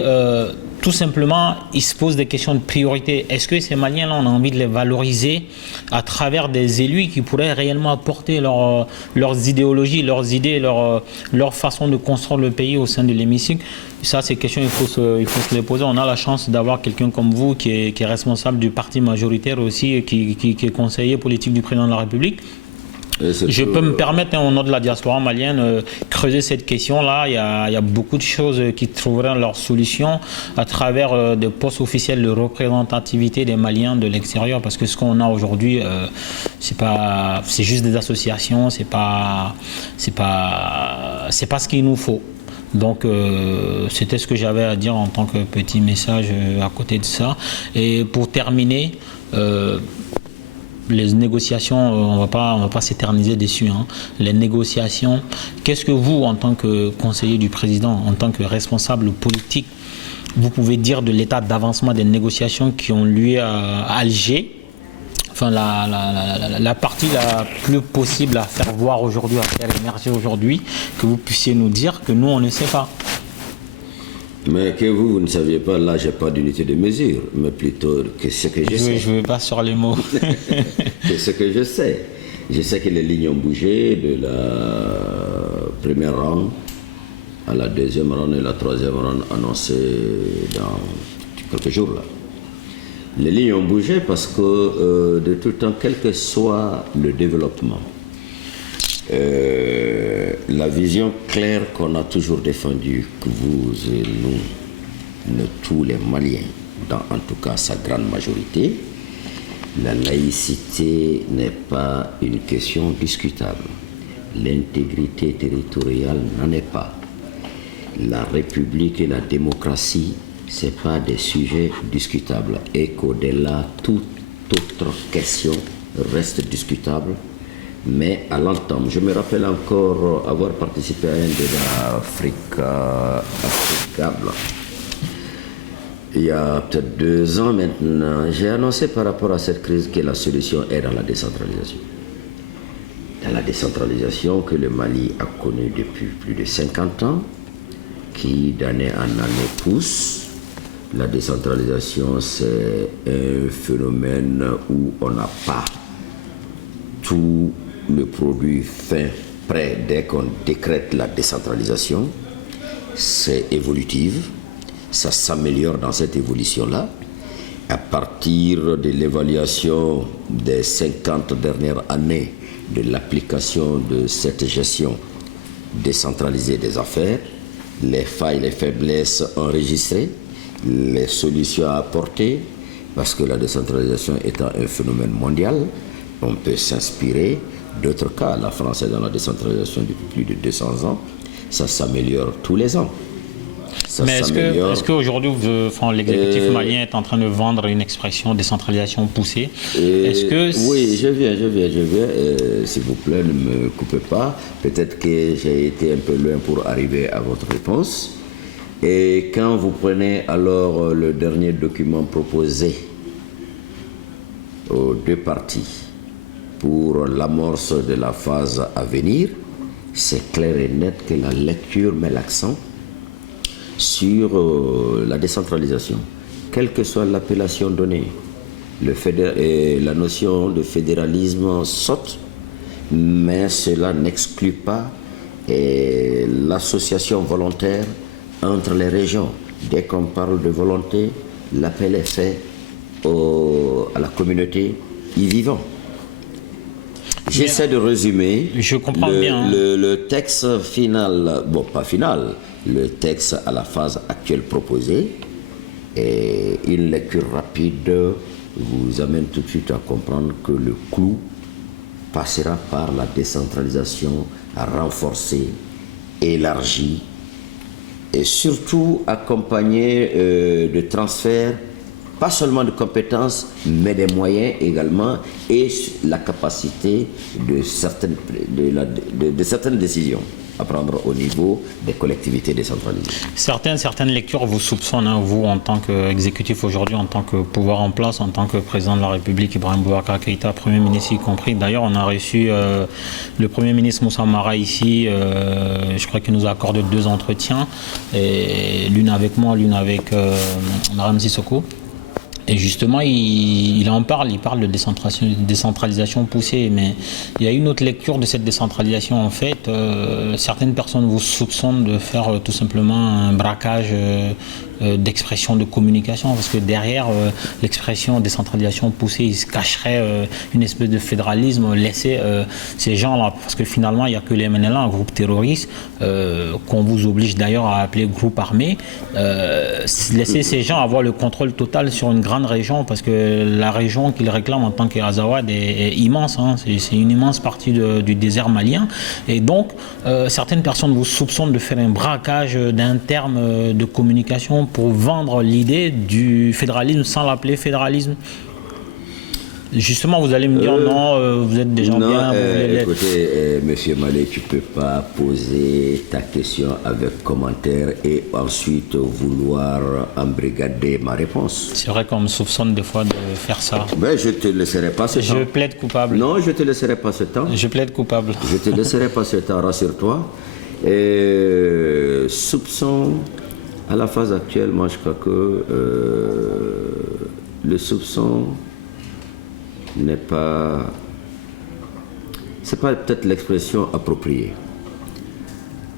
tout simplement, ils se posent des questions de priorité. Est-ce que ces Maliens-là, on a envie de les valoriser à travers des élus qui pourraient réellement apporter leurs idéologies, leurs idées, leur façon de construire le pays au sein de l'hémicycle? Ça, ces questions, il faut se les poser. On a la chance d'avoir quelqu'un comme vous qui est responsable du parti majoritaire aussi, qui est conseiller politique du président de la République. Je peux me permettre, au nom de la diaspora malienne, creuser cette question-là. Il y a beaucoup de choses qui trouveraient leur solution à travers des postes officiels de représentativité des Maliens de l'extérieur, parce que ce qu'on a aujourd'hui, c'est juste des associations, c'est pas ce qu'il nous faut. Donc c'était ce que j'avais à dire en tant que petit message à côté de ça. Et pour terminer, les négociations, on va pas s'éterniser dessus. Hein. Les négociations, qu'est-ce que vous, en tant que conseiller du président, en tant que responsable politique, vous pouvez dire de l'état d'avancement des négociations qui ont lieu à Alger? Enfin, la partie la plus possible à faire voir aujourd'hui, à faire émerger aujourd'hui, que vous puissiez nous dire que nous, on ne sait pas. Mais que vous ne saviez pas, là, j'ai pas d'unité de mesure, mais plutôt que ce que je sais. Je ne vais pas sur les mots. Que ce que je sais. Je sais que les lignes ont bougé de la première ronde à la deuxième ronde et la troisième ronde annoncée dans quelques jours là. Les lignes ont bougé parce que de tout temps, quel que soit le développement, la vision claire qu'on a toujours défendue, que vous et nous, tous les Maliens, dans en tout cas sa grande majorité, la laïcité n'est pas une question discutable. L'intégrité territoriale n'en est pas. La République et la démocratie, ce n'est pas des sujets discutables. Et qu'au-delà, toute autre question reste discutable. Mais à l'entame, je me rappelle encore avoir participé à un débat africable il y a peut-être 2 ans maintenant, j'ai annoncé par rapport à cette crise que la solution est dans la décentralisation. Dans la décentralisation que le Mali a connue depuis plus de 50 ans, qui d'année en année pousse. La décentralisation, c'est un phénomène où on n'a pas tout le produit fin, prêt dès qu'on décrète la décentralisation. C'est évolutif, ça s'améliore dans cette évolution-là. À partir de l'évaluation des 50 dernières années de l'application de cette gestion décentralisée des affaires, les failles, les faiblesses enregistrées, les solutions à apporter, parce que la décentralisation étant un phénomène mondial, on peut s'inspirer d'autres cas. La France est dans la décentralisation depuis plus de 200 ans, ça s'améliore tous les ans. Mais est-ce qu'aujourd'hui, l'exécutif malien est en train de vendre une expression décentralisation poussée? Oui, je viens. S'il vous plaît, ne me coupez pas. Peut-être que j'ai été un peu loin pour arriver à votre réponse. Et quand vous prenez alors le dernier document proposé aux 2 parties pour l'amorce de la phase à venir, c'est clair et net que la lecture met l'accent sur la décentralisation, quelle que soit l'appellation donnée. La notion de fédéralisme saute, mais cela n'exclut pas l'association volontaire entre les régions. Dès qu'on parle de volonté, l'appel est fait à la communauté y vivant. J'essaie de résumer. Je comprends bien. Le texte final, bon, pas final, le texte à la phase actuelle proposée, et une lecture rapide vous amène tout de suite à comprendre que le clou passera par la décentralisation renforcée, élargie, et surtout accompagné de transferts, pas seulement de compétences, mais des moyens également, et la capacité de certaines décisions à prendre au niveau des collectivités décentralisées. Certaines lectures vous soupçonnent, hein, vous en tant qu'exécutif aujourd'hui, en tant que pouvoir en place, en tant que président de la République, Ibrahim Boubacar Keïta, Premier ministre y compris. D'ailleurs, on a reçu le Premier ministre Moussa Mara ici, je crois qu'il nous a accordé 2 entretiens, l'une avec moi, l'une avec Mariam Sissoko. Et justement, il en parle, il parle de décentralisation poussée, mais il y a une autre lecture de cette décentralisation. En fait, certaines personnes vous soupçonnent de faire tout simplement un braquage d'expression de communication, parce que derrière l'expression décentralisation poussée, il se cacherait une espèce de fédéralisme, laisser ces gens-là, parce que finalement, il n'y a que les MNLA, un groupe terroriste, qu'on vous oblige d'ailleurs à appeler groupe armé, laisser ces gens avoir le contrôle total sur une grande région, parce que la région qu'ils réclament en tant qu'Azawad est immense, hein, c'est une immense partie du désert malien, et donc certaines personnes vous soupçonnent de faire un braquage d'un terme de communication pour vendre l'idée du fédéralisme sans l'appeler fédéralisme. Justement, vous allez me dire non, vous êtes des gens bien, vous voulez l'être. Écoutez, monsieur Malé, tu ne peux pas poser ta question avec commentaire et ensuite vouloir embrigader ma réponse. C'est vrai qu'on me soupçonne des fois de faire ça. Mais je ne te laisserai pas ce temps. Je plaide coupable. Non, je ne te laisserai pas ce temps. Je plaide coupable. Je ne te laisserai pas ce temps, rassure-toi. Soupçon, à la phase actuelle, moi je crois que le soupçon n'est pas... C'est pas peut-être l'expression appropriée.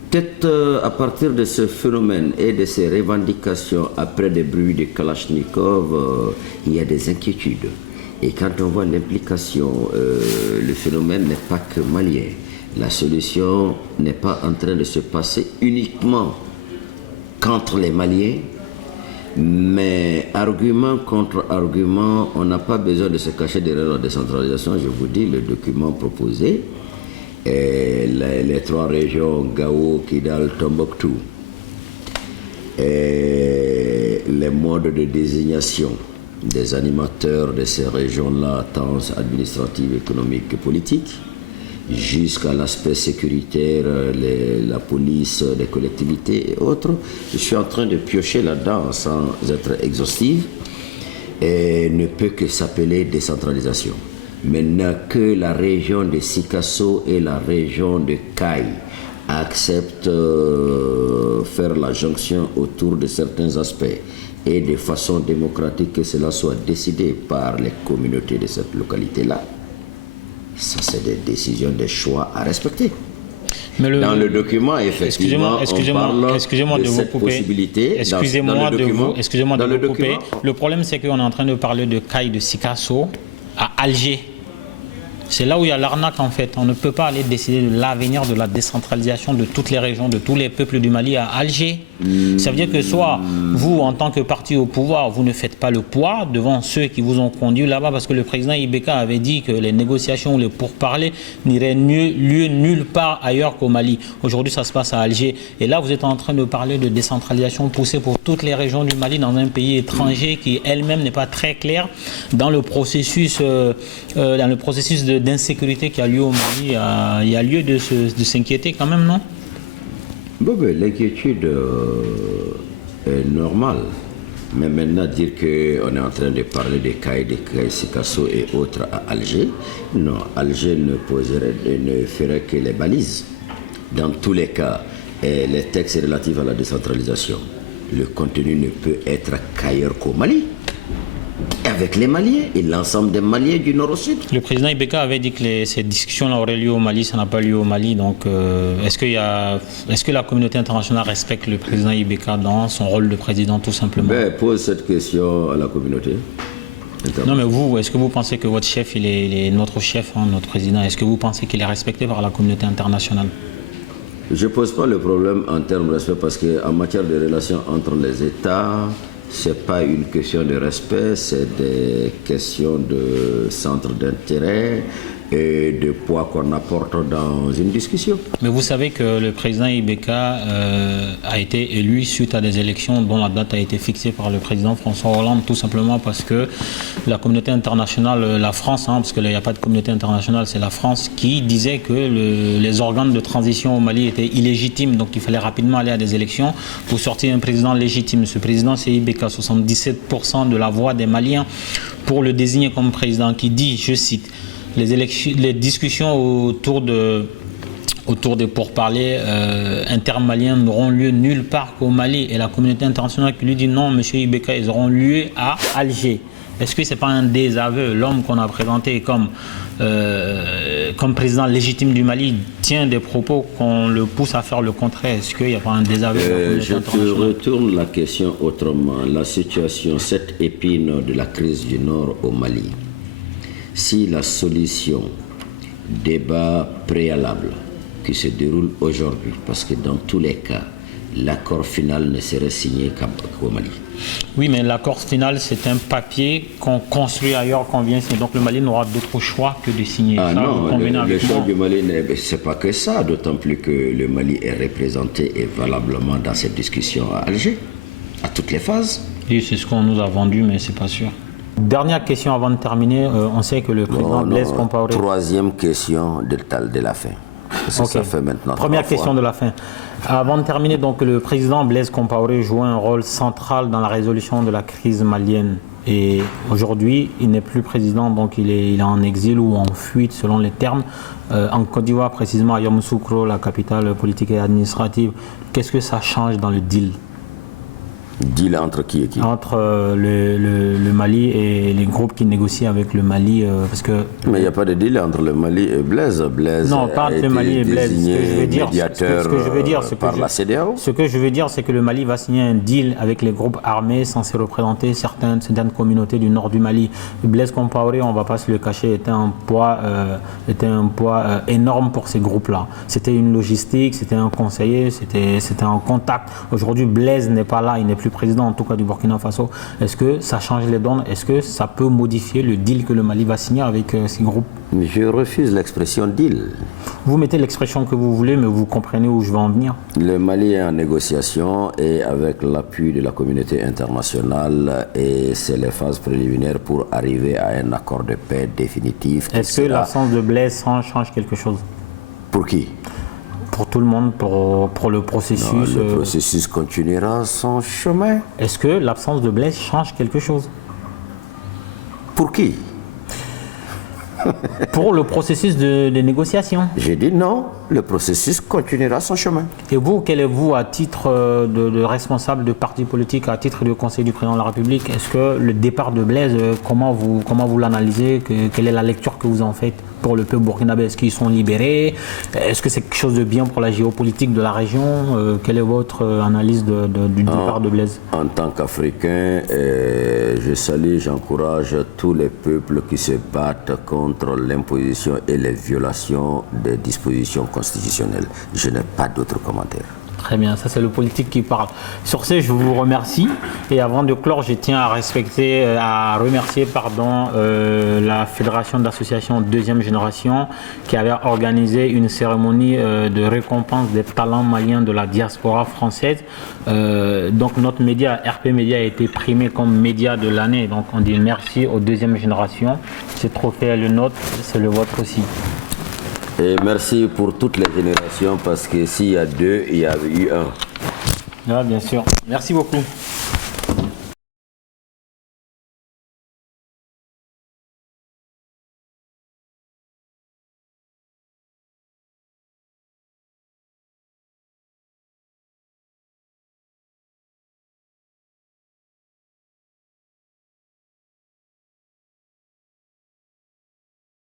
Peut-être à partir de ce phénomène et de ces revendications après des bruits de Kalachnikov, il y a des inquiétudes. Et quand on voit l'implication, le phénomène n'est pas que malien. La solution n'est pas en train de se passer uniquement contre les Maliens, mais argument contre argument, on n'a pas besoin de se cacher derrière la décentralisation. Je vous dis, le document proposé, les 3 régions, Gao, Kidal, Tombouctou, et les modes de désignation des animateurs de ces régions-là, tant administratives, économiques que politiques. jusqu'à l'aspect sécuritaire, la police, les collectivités et autres. Je suis en train de piocher là-dedans sans être exhaustif et ne peut que s'appeler décentralisation. Maintenant que la région de Sikasso et la région de Caille acceptent faire la jonction autour de certains aspects et de façon démocratique que cela soit décidé par les communautés de cette localité-là, ça c'est des décisions, des choix à respecter. Mais dans le document, effectivement, on parle de cette possibilité. Excusez-moi de vous couper. Le problème, c'est qu'on est en train de parler de Caille de Sikasso à Alger. C'est là où il y a l'arnaque en fait. On ne peut pas aller décider de l'avenir de la décentralisation de toutes les régions, de tous les peuples du Mali à Alger. Ça veut dire que soit vous, en tant que parti au pouvoir, vous ne faites pas le poids devant ceux qui vous ont conduit là-bas, parce que le président Ibeka avait dit que les négociations ou les pourparlers n'iraient lieu nulle part ailleurs qu'au Mali. Aujourd'hui, ça se passe à Alger. Et là, vous êtes en train de parler de décentralisation poussée pour toutes les régions du Mali dans un pays étranger qui elle-même n'est pas très clair dans le processus, d'insécurité qui a lieu au Mali. Il y a lieu de s'inquiéter quand même, non? Bon, ben, l'inquiétude est normale. Mais maintenant, dire qu'on est en train de parler des Caille, Sikasso et autres à Alger, non, Alger ne ferait que les balises. Dans tous les cas, les textes relatifs à la décentralisation, le contenu ne peut être qu'ailleurs qu'au Mali. Avec les Maliens et l'ensemble des Maliens du nord au sud. Le président Ibeka avait dit que ces discussions-là auraient lieu au Mali, ça n'a pas lieu au Mali. Donc, est-ce que la communauté internationale respecte le président Ibeka dans son rôle de président, tout simplement? Pose cette question à la communauté. Non, mais vous, est-ce que vous pensez que votre chef, il est notre chef, hein, notre président, est-ce que vous pensez qu'il est respecté par la communauté internationale? Je ne pose pas le problème en termes de respect parce qu'en matière de relations entre les États, ce n'est pas une question de respect, c'est des questions de centre d'intérêt et de poids qu'on apporte dans une discussion. Mais vous savez que le président Ibeka a été élu suite à des élections dont la date a été fixée par le président François Hollande, tout simplement parce que la communauté internationale, la France, hein, parce qu'il n'y a pas de communauté internationale, c'est la France qui disait que les organes de transition au Mali étaient illégitimes, donc il fallait rapidement aller à des élections pour sortir un président légitime. Ce président, c'est Ibeka, 77% de la voix des Maliens pour le désigner comme président, qui dit, je cite, les discussions autour des pourparlers intermaliens n'auront lieu nulle part qu'au Mali. Et la communauté internationale qui lui dit non, M. Ibeka, ils auront lieu à Alger. Est-ce que ce n'est pas un désaveu? L'homme qu'on a présenté comme président légitime du Mali tient des propos qu'on le pousse à faire le contraire. Est-ce qu'il n'y a pas un désaveu? Je te retourne la question autrement. La situation, cette épine de la crise du Nord au Mali, si la solution débat préalable qui se déroule aujourd'hui, parce que dans tous les cas, l'accord final ne serait signé qu'au Mali. Oui, mais l'accord final, c'est un papier qu'on construit ailleurs, qu'on vient signer. Donc le Mali n'aura d'autre choix que de signer. Ah ça, non, le choix du Mali, c'est pas que ça, d'autant plus que le Mali est représenté et valablement dans cette discussion à Alger, à toutes les phases. Oui, c'est ce qu'on nous a vendu, mais c'est pas sûr. Dernière question avant de terminer. On sait que le président Blaise Compaoré... Troisième question de la fin. Parce que ça fait maintenant Première question de la fin. Avant de terminer, donc, le président Blaise Compaoré joue un rôle central dans la résolution de la crise malienne. Et aujourd'hui, il n'est plus président, donc il est en exil ou en fuite selon les termes. En Côte d'Ivoire, précisément à Yamoussoukro, la capitale politique et administrative. Qu'est-ce que ça change dans le deal? Deal entre qui et qui? Entre le Mali et les groupes qui négocient avec le Mali, parce que... Mais il n'y a pas de deal entre le Mali et Blaise. Blaise non, pas entre le Mali et Blaise. Ce que je veux dire, ce que je veux dire, c'est que le Mali va signer un deal avec les groupes armés censés représenter certaines communautés du nord du Mali. Blaise Compaoré, on ne va pas se le cacher, était un poids énorme pour ces groupes-là. C'était une logistique, c'était un conseiller, c'était un contact. Aujourd'hui, Blaise n'est pas là, il n'est plus président en tout cas du Burkina Faso. Est-ce que ça change les donnes? Est-ce que ça peut modifier le deal que le Mali va signer avec ces groupes? Je refuse l'expression deal. Vous mettez l'expression que vous voulez, mais vous comprenez où je veux en venir. Le Mali est en négociation et avec l'appui de la communauté internationale, et c'est les phases préliminaires pour arriver à un accord de paix définitif. Est-ce que l'absence de Blaise change quelque chose? Pour qui? Pour tout le monde, pour le processus. Non, le processus continuera son chemin. Est-ce que l'absence de Blaise change quelque chose? Pour qui? Pour le processus de négociation. J'ai dit non, le processus continuera son chemin. Et vous, quel est vous, à titre de responsable de parti politique, à titre de conseiller du président de la République, est-ce que le départ de Blaise, comment vous l'analysez, quelle est la lecture que vous en faites pour le peuple burkinabé? Est-ce qu'ils sont libérés? Est-ce que c'est quelque chose de bien pour la géopolitique de la région? Quelle est votre analyse du départ de Blaise? En tant qu'Africain, je salue, j'encourage tous les peuples qui se battent contre l'imposition et les violations des dispositions constitutionnelles. Je n'ai pas d'autres commentaires. Très bien, ça c'est le politique qui parle. Sur ce, je vous remercie. Et avant de clore, je tiens à remercier la Fédération d'associations deuxième génération qui avait organisé une cérémonie de récompense des talents maliens de la diaspora française. Donc notre média, RP Média, a été primé comme média de l'année. Donc on dit merci aux deuxième génération. Ce trophée est le nôtre, c'est le vôtre aussi. Et merci pour toutes les générations, parce que s'il y a deux, il y a eu un. Ah, bien sûr. Merci beaucoup.